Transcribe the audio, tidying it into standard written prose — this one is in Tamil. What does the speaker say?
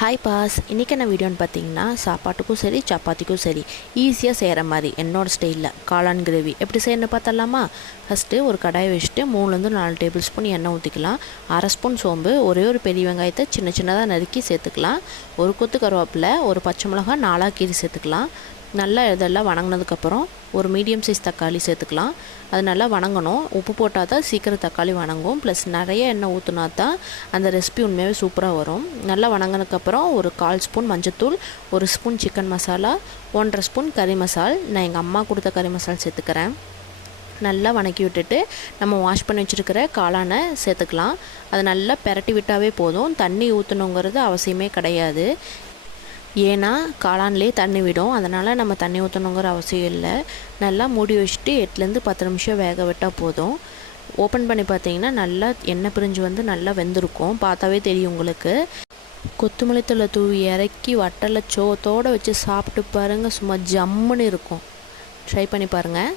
ஹாய் பாஸ், இன்றைக்கான வீடியோன்னு பார்த்தீங்கன்னா சாப்பாட்டுக்கும் சரி சப்பாத்திக்கும் சரி ஈஸியாக செய்கிற மாதிரி என்னோடய ஸ்டைலில் காளான் கிரேவி எப்படி செய்யணும்னு பார்த்தலாமா. ஃபஸ்ட்டு ஒரு கடாயை வச்சுட்டு 3-4 டேபிள் ஸ்பூன் எண்ணெய் ஊற்றிக்கலாம். அரை ஸ்பூன் சோம்பு, ஒரே ஒரு பெரிய வெங்காயத்தை சின்ன சின்னதாக நறுக்கி சேர்த்துக்கலாம். ஒரு கொத்து கருவேப்பிலை, ஒரு பச்சை மிளகாய் 4 கீரி சேர்த்துக்கலாம். நல்லா இதெல்லாம் வணங்கினதுக்கப்புறம் ஒரு மீடியம் சைஸ் தக்காளி சேர்த்துக்கலாம். அது நல்லா வணங்கணும். உப்பு போட்டால் தான் சீக்கிரம் தக்காளி வணங்கும். ப்ளஸ் நிறைய எண்ணெய் ஊற்றினா தான் அந்த ரெசிபி உண்மையாகவே சூப்பராக வரும். நல்லா வணங்கினதுக்கப்புறம் ஒரு 1/4 ஸ்பூன் மஞ்சத்தூள், 1 ஸ்பூன் சிக்கன் மசாலா, 1.5 ஸ்பூன் கறி மசால், நான் எங்கள் அம்மா கொடுத்த கறி மசால் சேர்த்துக்கிறேன். நல்லா வணக்கி விட்டுட்டு நம்ம வாஷ் பண்ணி வச்சுருக்கிற காளானை சேர்த்துக்கலாம். அது நல்லா பெரட்டி விட்டாவே போதும். தண்ணி ஊற்றணுங்கிறது அவசியமே கிடையாது. ஏன்னா காளான்லேயே தண்ணி விடும், அதனால் நம்ம தண்ணி ஊற்றணுங்கிற அவசியம் இல்லை. நல்லா மூடி வச்சுட்டு 8லேருந்து 10 நிமிஷம் வேக விட்டால் போதும். ஓப்பன் பண்ணி பார்த்தீங்கன்னா நல்லா எண்ணெய் பிரிஞ்சு வந்து நல்லா வெந்திருக்கும். பார்த்தாவே தெரியும் உங்களுக்கு. கொத்தமல்லி தழை தூவி இறக்கி வட்டலை சோத்தோடு வச்சு சாப்பிட்டு பாருங்கள், சும்மா ஜம்முன்னு இருக்கும். ட்ரை பண்ணி பாருங்கள்.